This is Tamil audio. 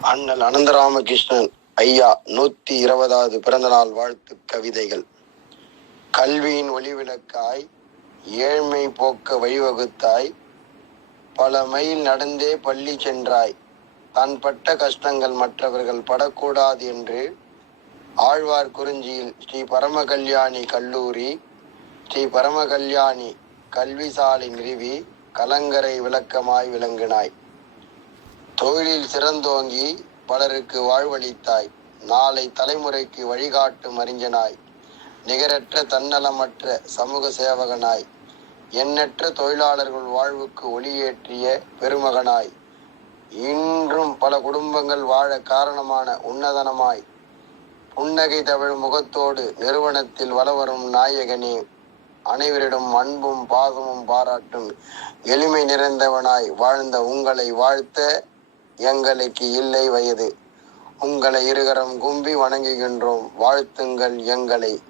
அண்ணல் அனந்தராமகிருஷ்ணன் ஐயா நூத்தி இருபதாவது பிறந்தநாள் வாழ்த்து கவிதைகள். கல்வியின் ஒளிவிளக்காய் ஏழ்மை போக்க வழிவகுத்தாய் பல மைல் நடந்தே பள்ளி சென்றாய். தான் பட்ட கஷ்டங்கள் மற்றவர்கள் படக்கூடாது என்று ஆழ்வார் குறிஞ்சியில் ஸ்ரீ பரமகல்யாணி கல்லூரி ஸ்ரீ பரமகல்யாணி கல்விசாலை நிறுவி கலங்கரை விளக்கமாய் விளங்கினாய். தொழிலில் சிறந்தோங்கி பலருக்கு வாழ்வளித்தாய். நாளை தலைமுறைக்கு வழிகாட்டும் அறிஞனாய். நிகரற்ற தன்னலமற்ற சமூக சேவகனாய். எண்ணற்ற தொழிலாளர்கள் வாழ்வுக்கு ஒளியேற்றிய பெருமகனாய். இன்றும் பல குடும்பங்கள் வாழ காரணமான உன்னதனமாய். புன்னகை தமிழ் முகத்தோடு நிறுவனத்தில் வளவரும் நாயகனே அனைவரிடம் அன்பும் பாசமும் பாராட்டும் எளிமை நிறைந்தவனாய் வாழ்ந்த உங்களை வாழ்த்த எங்களுக்கு இல்லை வயது. உங்களை இருகரம் கும்பி வணங்குகின்றோம். வாழ்த்துங்கள் எங்களை.